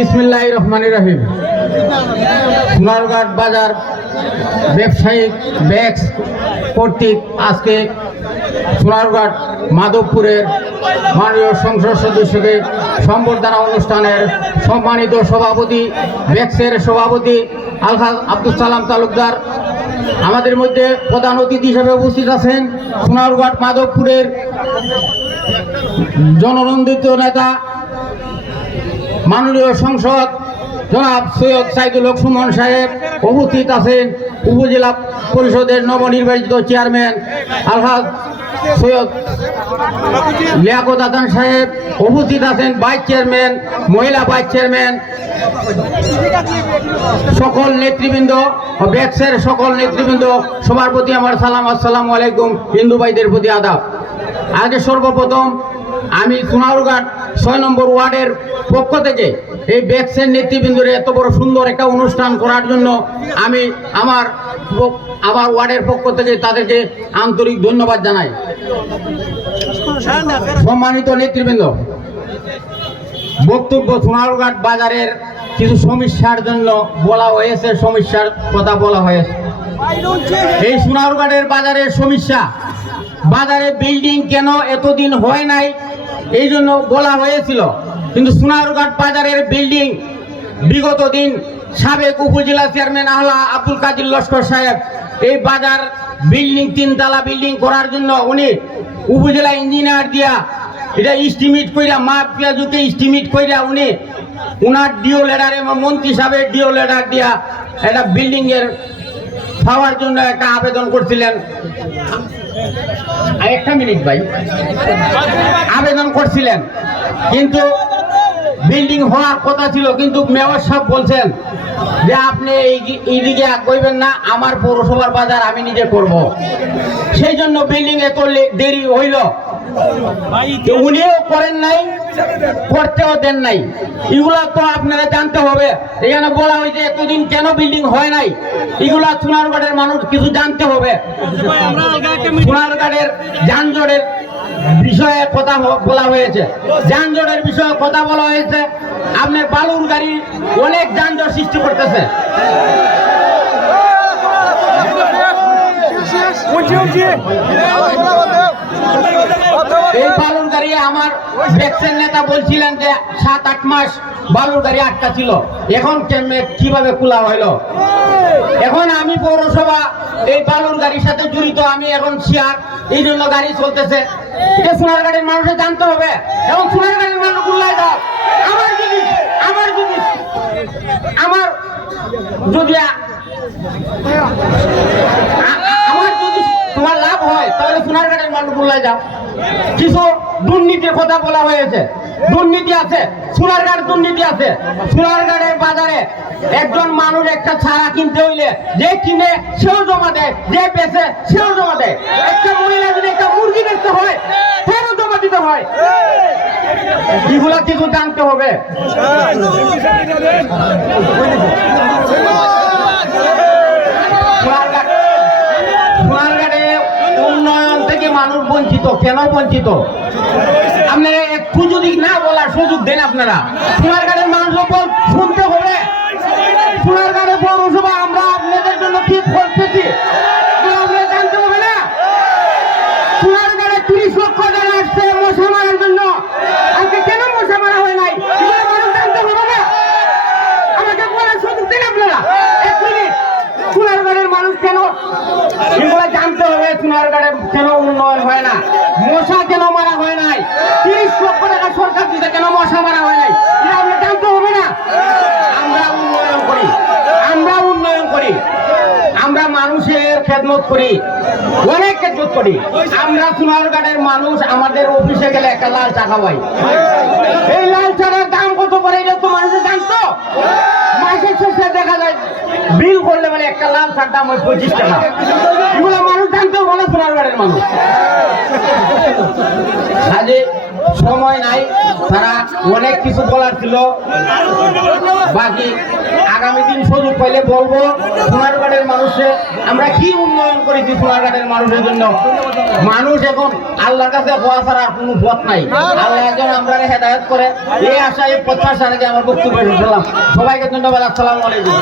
বিসমিল্লাহ রহমান রহিম। সোনারঘাট বাজার ব্যবসায়িক ব্যাগস কর্তৃক আজকে সোনারঘাট মাধবপুরের মাননীয় সংসদ সদস্যকে সম্বর্ধনা অনুষ্ঠানের সম্মানিত সভাপতি ব্যাগসের সভাপতি আলহাজ আব্দুল সালাম তালুকদার। আমাদের মধ্যে প্রধান অতিথি হিসেবে উপস্থিত আছেন সোনারঘাট মাধবপুরের জননন্দিত নেতা মাননীয় সংসদ জনাব সৈয়দ সাইদুল হক সুমন সাহেব উপস্থিত আছেন, উপজেলা পরিষদের নবনির্বাচিত চেয়ারম্যান আলহাজ সৈয়দ লিয়াকত আদান সাহেব উপস্থিত আছেন, ভাইস চেয়ারম্যান, মহিলা ভাইস চেয়ারম্যান, সকল নেতৃবৃন্দ, ব্যাক্সের সকল নেতৃবৃন্দ, সবার প্রতি আমার সালাম, আসসালাম আলাইকুম, হিন্দু ভাইদের প্রতি আদাব। আগে সর্বপ্রথম আমি সোনারঘাট ছয় নম্বর ওয়ার্ডের পক্ষ থেকে এই ব্যাক্সের নেতৃবৃন্দর এত বড় সুন্দর একটা অনুষ্ঠান করার জন্য আমি আমার আমার ওয়ার্ডের পক্ষ থেকে তাদেরকে আন্তরিক ধন্যবাদ জানাই। সম্মানিত নেতৃবৃন্দ, বক্তব্য সোনারঘাট বাজারের কিছু সমস্যার জন্য বলা হয়েছে, সমস্যার কথা বলা হয়েছে। এই সোনারঘাটের বাজারের সমস্যা, বাজারে বিল্ডিং কেন এতদিন হয় নাই? এই জন্য বলা হয়েছিল, কিন্তু সোনারঘাট বাজারের বিল্ডিং বিগত দিন সাবেক উপজেলা চেয়ারম্যান আহলা আব্দুল কাদির লস্কর সাহেব এই বাজার বিল্ডিং তিনতলা বিল্ডিং করার জন্য উনি উপজেলা ইঞ্জিনিয়ার দিয়া এটা ইস্টিমেট কইরা মাপ পেঁয়াজুকে ইস্টিমেট কইরা উনি উনার ডিও লেডার এবং মন্ত্রী সাহেবের ডিও লেডার দিয়া একটা বিল্ডিং এর পাওয়ার জন্য একটা আবেদন করছিলেন। একটা মিনিট ভাই। আবেদন করছিলেন। কিন্তু বিল্ডিং হওয়ার কথা ছিল, কিন্তু মেয়র সাহেব বলছেন যে, আপনি এই- এইদিকে কইবেন না, আমার পৌরসভার বাজার আমি নিজে করব। সেই জন্য বিল্ডিং এত দেরি হইল। উনিও করেন নাই, করতেও দেন নাই। এগুলা তো আপনারা জানতে হবে। এখানে বলা হয়েছে, এতদিন কেন বিল্ডিং হয় নাই? এগুলা সোনারগড়ের মানুষ কিছু জানতে হবে। সোনারগড়ের যানজটের বিষয়ে কথা বলা হয়েছে। যানজটের বিষয়ে কথা বলা হয়েছে। আপনার বালুর গাড়ি অনেক যানজট সৃষ্টি করতেছে। এই বালুর গাড়ি আমার ভ্যাকসিন নেতা বলছিলেন যে সাত, আট মাস বালুর গাড়ি আটকা ছিল। এখন কেমনে, কীভাবে খোলা হইল? এখন আমি পৌরসভা এই বালুর গাড়ির সাথে জড়িত। আমি এখন শেয়ার। এই জন্য গাড়ি চলতেছে। এটা সোনার গাড়ির মানুষের জানতে হবে। এবং সোনার গাড়ির মানুষ উল্লাই দাও। আমার যদি আমার যদি আমার যদি আমার যদি তোমার লাভ হয়, তাহলে সোনারঘাটের মানুষ বললাই যাও কিছু দুর্নীতির কথা বলা হয়েছে। দুর্নীতি আছে সোনারঘাট দুর্নীতি আছে। সোনারঘাটের বাজারে একজন মানুষ একটা ছাড়া কিনতে হইলে যে কিনে সেও জমা দেয়, যে বেচে সেও জমা দেয়। একটা মহিলা যদি একটা মুরগি বেচতে হয় সেও জমা দিতে হয়। এগুলা কিছু জানতে হবে সোনারঘাট সোনারঘাটে উন্নয়ন থেকে মানুষ বঞ্চিত? কেন বঞ্চিত? আপনারা একটু যদি না বলার সুযোগ দেন আপনারা। সোনার সোনারঘাটের মানুষ শুনতে হবে। সোনার সোনারঘাটে পৌরসভা আমরা আপনাদের জন্য কি করতেছি এগুলো আপনারা জানতে হবে না সোনারঘাটে তিরিশ লক্ষ টাকা আসছে মশা মারার জন্য আজকে কেন মশা মারা হয় নাই এগুলো মানুষ জানতে হবে না আমাকে বলার সুযোগ দিন আপনারা এক মিনিট সোনারগড়ের মানুষ কেন এগুলো জানতে হবে সোনারগড়ে উন্নয়ন হয় না? মশা কেন মারা হয় নাই? তিরিশ লক্ষ টাকা সরকার দিতে কেন মশা মারা হয় নাই? এটা হবে না। আমরা উন্নয়ন করি। আমরা উন্নয়ন করি। আমরা মানুষের খেদমত করি, অনেক খেদমত করি। আমরা সোনারগড়ের মানুষ, আমাদের অফিসে গেলে একটা লাল চা খাওয়াই। এই লাল চাটার দাম কত করে এটা তো মানুষের জানতো? মাসের শেষে দেখা যায়, বিল করলে মানে একটা লাল চার দাম হয় পঁচিশ টাকা। এগুলো মানুষ জানতো, বলে সোনারগড়ের মানুষ। সময় নাই। তারা অনেক কিছু বলার ছিল। বাকি আগামী দিন সুযোগ পাইলে বলব সোনারঘাটের মানুষে আমরা কি উন্নয়ন করেছি সোনারঘাটের মানুষের জন্য? মানুষ এখন আল্লাহর কাছে হওয়া ছাড়া কোনো পথ নাই। আল্লাহ একজন আমরা হেদায়ত করে। এই আশা এই প্রত্যাশা রেখে আমার বক্তব্য সবাইকে ধন্যবাদ। আসসালামু আলাইকুম।